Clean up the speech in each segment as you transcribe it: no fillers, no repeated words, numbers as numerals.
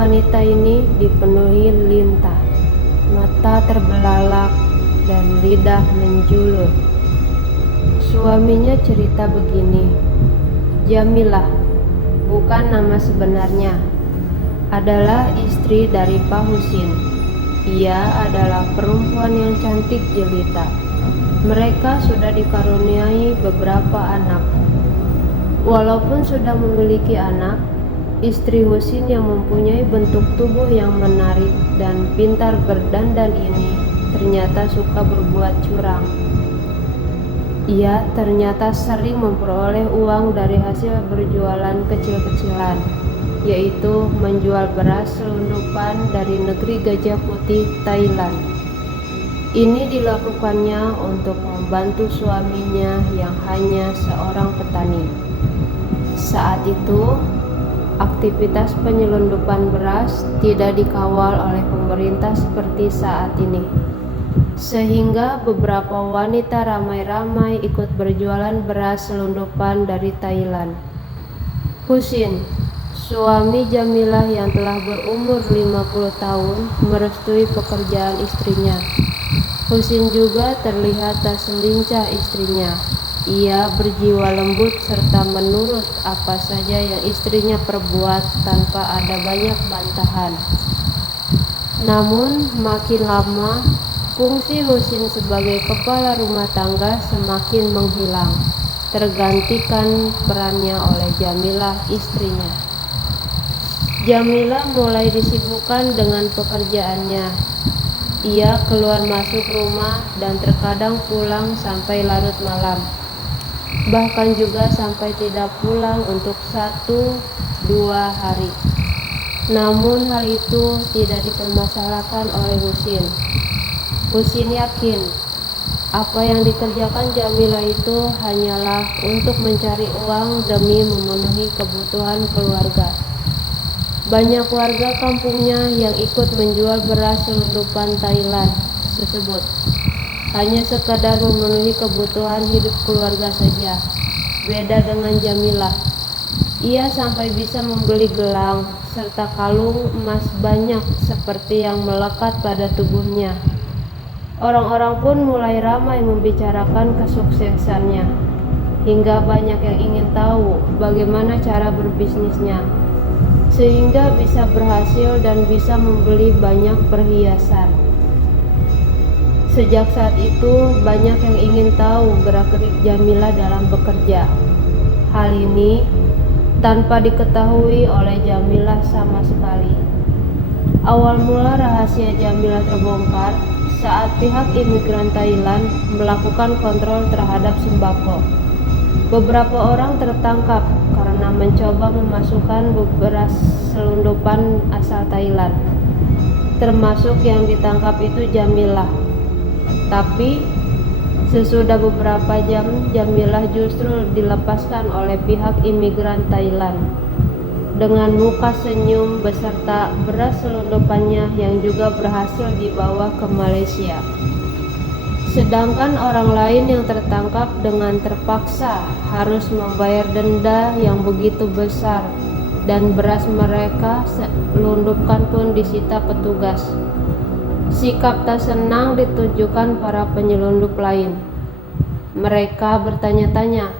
wanita ini dipenuhi lintah, mata terbelalak, dan lidah menjulur. Suaminya cerita begini, Jamilah, bukan nama sebenarnya, adalah istri dari Pak Husin. Ia adalah perempuan yang cantik jelita. Mereka sudah dikaruniai beberapa anak. Walaupun sudah memiliki anak, istri Husin yang mempunyai bentuk tubuh yang menarik dan pintar berdandan ini ternyata suka berbuat curang. Ia ternyata sering memperoleh uang dari hasil berjualan kecil-kecilan, yaitu menjual beras selundupan dari negeri Gajah Putih, Thailand. Ini dilakukannya untuk membantu suaminya yang hanya seorang petani. Saat itu, aktivitas penyelundupan beras tidak dikawal oleh pemerintah seperti saat ini, sehingga beberapa wanita ramai-ramai ikut berjualan beras selundupan dari Thailand. Husin, suami Jamilah yang telah berumur 50 tahun, merestui pekerjaan istrinya. Husin juga terlihat tak selincah istrinya. Ia berjiwa lembut serta menurut apa saja yang istrinya perbuat tanpa ada banyak bantahan. Namun makin lama, fungsi Husin sebagai kepala rumah tangga semakin menghilang, tergantikan perannya oleh Jamilah istrinya. Jamilah mulai disibukkan dengan pekerjaannya. Ia keluar masuk rumah dan terkadang pulang sampai larut malam. Bahkan juga sampai tidak pulang untuk 1-2 hari. Namun hal itu tidak dipermasalahkan oleh Husin. Husin yakin apa yang dikerjakan Jamilah itu hanyalah untuk mencari uang demi memenuhi kebutuhan keluarga. Banyak warga kampungnya yang ikut menjual beras selundupan Thailand tersebut hanya sekadar memenuhi kebutuhan hidup keluarga saja. Beda dengan Jamilah, ia sampai bisa membeli gelang serta kalung emas banyak seperti yang melekat pada tubuhnya. Orang-orang pun mulai ramai membicarakan kesuksesannya, hingga banyak yang ingin tahu bagaimana cara berbisnisnya, sehingga bisa berhasil dan bisa membeli banyak perhiasan. Sejak saat itu, banyak yang ingin tahu gerak-gerik Jamilah dalam bekerja. Hal ini tanpa diketahui oleh Jamilah sama sekali. Awal mula rahasia Jamilah terbongkar saat pihak imigran Thailand melakukan kontrol terhadap sembako. Beberapa orang tertangkap karena mencoba memasukkan beras selundupan asal Thailand. Termasuk yang ditangkap itu Jamilah. Tapi sesudah beberapa jam, Jamilah justru dilepaskan oleh pihak imigran Thailand dengan muka senyum beserta beras selundupannya yang juga berhasil dibawa ke Malaysia. Sedangkan orang lain yang tertangkap dengan terpaksa harus membayar denda yang begitu besar dan beras mereka selundupkan pun disita petugas. Sikap tak senang ditunjukkan para penyelundup lain. Mereka bertanya-tanya,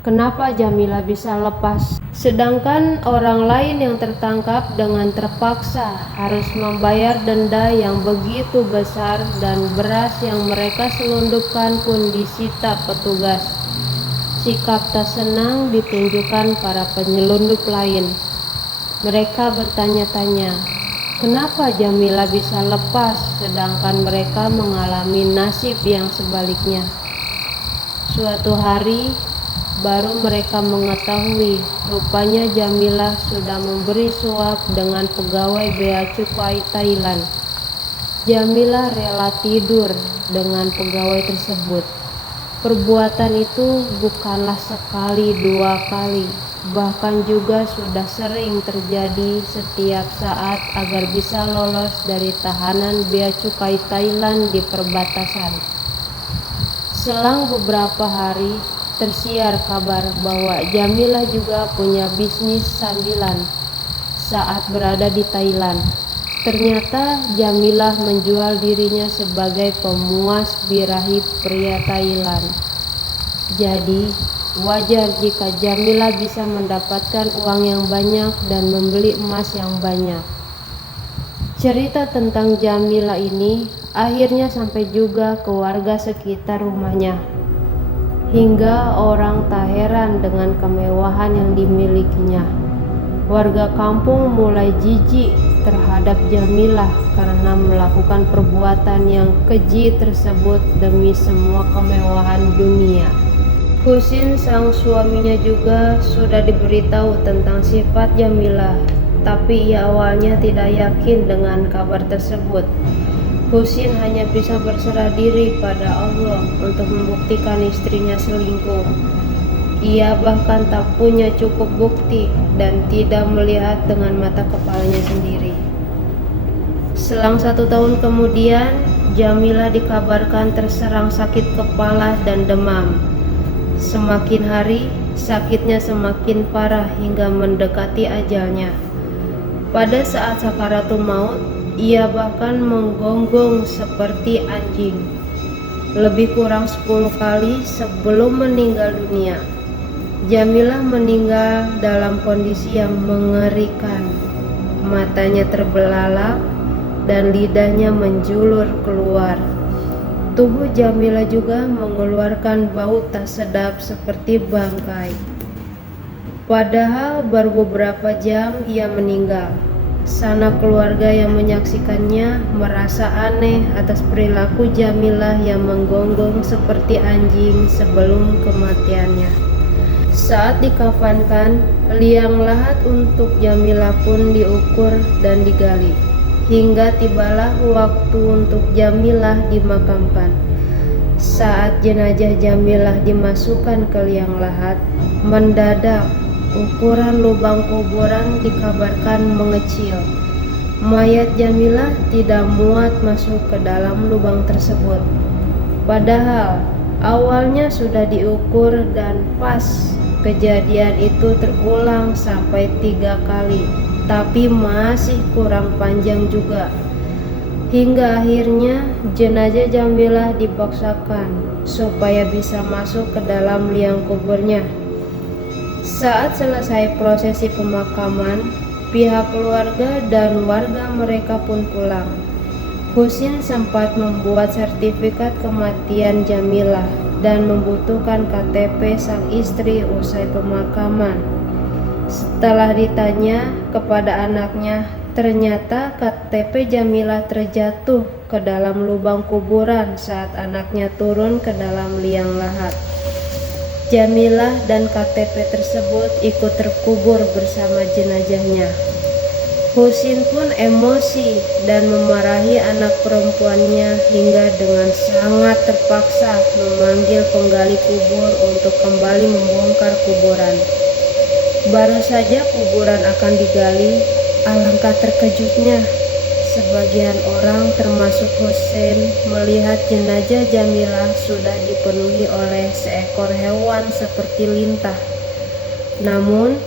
kenapa Jamilah bisa lepas, sedangkan orang lain yang tertangkap dengan terpaksa harus membayar denda yang begitu besar dan beras yang mereka selundupkan pun disita petugas. Sikap tak senang ditunjukkan para penyelundup lain. Mereka bertanya-tanya, kenapa Jamilah bisa lepas sedangkan mereka mengalami nasib yang sebaliknya. Suatu hari baru mereka mengetahui rupanya Jamilah sudah memberi suap dengan pegawai bea cukai Thailand. Jamilah rela tidur dengan pegawai tersebut. Perbuatan itu bukanlah sekali dua kali, bahkan juga sudah sering terjadi setiap saat agar bisa lolos dari tahanan bea cukai Thailand di perbatasan. Selang beberapa hari, tersiar kabar bahwa Jamilah juga punya bisnis sambilan. saat berada di Thailand. Ternyata Jamilah menjual dirinya sebagai pemuas birahi pria Thailand. Jadi, wajar jika Jamilah bisa mendapatkan uang yang banyak dan membeli emas yang banyak. Cerita tentang Jamilah ini akhirnya sampai juga ke warga sekitar rumahnya. Hingga orang tak heran dengan kemewahan yang dimilikinya. Warga kampung mulai jijik terhadap Jamilah karena melakukan perbuatan yang keji tersebut demi semua kemewahan dunia. Husin sang suaminya juga sudah diberitahu tentang sifat Jamilah, tapi ia awalnya tidak yakin dengan kabar tersebut. Husin hanya bisa berserah diri pada Allah untuk membuktikan istrinya selingkuh. Ia bahkan tak punya cukup bukti dan tidak melihat dengan mata kepalanya sendiri. Selang 1 tahun kemudian, Jamilah dikabarkan terserang sakit kepala dan demam. Semakin hari, sakitnya semakin parah hingga mendekati ajalnya. Pada saat sakaratul maut, ia bahkan menggonggong seperti anjing. Lebih kurang 10 kali sebelum meninggal dunia, Jamilah meninggal dalam kondisi yang mengerikan. Matanya terbelalak dan lidahnya menjulur keluar. Tubuh Jamilah juga mengeluarkan bau tak sedap seperti bangkai. Padahal baru beberapa jam ia meninggal. Sanak keluarga yang menyaksikannya merasa aneh atas perilaku Jamilah yang menggonggong seperti anjing sebelum kematiannya. Saat dikafankan, liang lahat untuk Jamilah pun diukur dan digali. Hingga tibalah waktu untuk Jamilah dimakamkan. Saat jenazah Jamilah dimasukkan ke liang lahat, mendadak ukuran lubang kuburan dikabarkan mengecil. Mayat Jamilah tidak muat masuk ke dalam lubang tersebut. Padahal awalnya sudah diukur dan pas. Kejadian itu terulang sampai 3 kali, tapi masih kurang panjang juga. Hingga akhirnya jenazah Jamilah dipaksakan supaya bisa masuk ke dalam liang kuburnya. Saat selesai prosesi pemakaman, pihak keluarga dan warga mereka pun pulang. Husin sempat membuat sertifikat kematian Jamilah dan membutuhkan KTP sang istri usai pemakaman. Setelah ditanya kepada anaknya, ternyata KTP Jamilah terjatuh ke dalam lubang kuburan saat anaknya turun ke dalam liang lahat. Jamilah dan KTP tersebut ikut terkubur bersama jenazahnya. Husin pun emosi dan memarahi anak perempuannya hingga dengan sangat terpaksa memanggil penggali kubur untuk kembali membongkar kuburan. Baru saja kuburan akan digali, alangkah terkejutnya sebagian orang termasuk Husin melihat jenazah Jamilah sudah dipenuhi oleh seekor hewan seperti lintah. Namun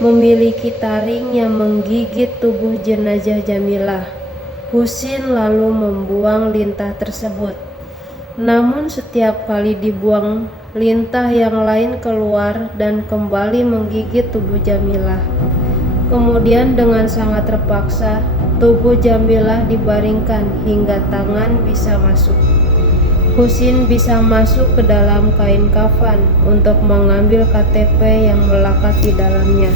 memiliki taring yang menggigit tubuh jenazah Jamilah. Husin lalu membuang lintah tersebut. Namun setiap kali dibuang, lintah yang lain keluar dan kembali menggigit tubuh Jamilah. Kemudian dengan sangat terpaksa, tubuh Jamilah dibaringkan hingga tangan bisa masuk. Husin bisa masuk ke dalam kain kafan untuk mengambil KTP yang melekat di dalamnya.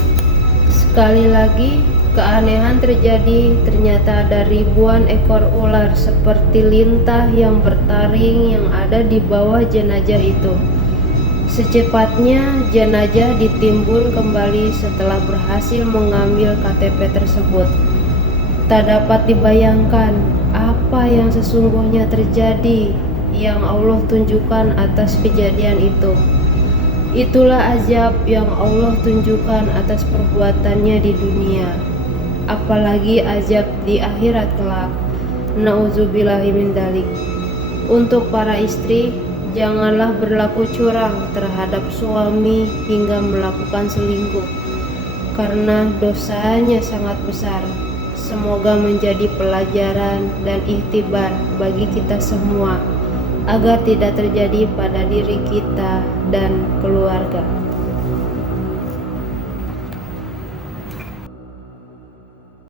Sekali lagi, keanehan terjadi. Ternyata ada ribuan ekor ular seperti lintah yang bertaring yang ada di bawah jenazah itu. Secepatnya jenazah ditimbun kembali setelah berhasil mengambil KTP tersebut. Tak dapat dibayangkan apa yang sesungguhnya terjadi yang Allah tunjukkan atas kejadian itu. Itulah azab yang Allah tunjukkan atas perbuatannya di dunia, apalagi azab di akhirat kelak. Nauzubillahi min dzalik. Untuk para istri, janganlah berlaku curang terhadap suami hingga melakukan selingkuh. karena dosanya sangat besar. Semoga menjadi pelajaran dan iktibar bagi kita semua agar tidak terjadi pada diri kita dan keluarga.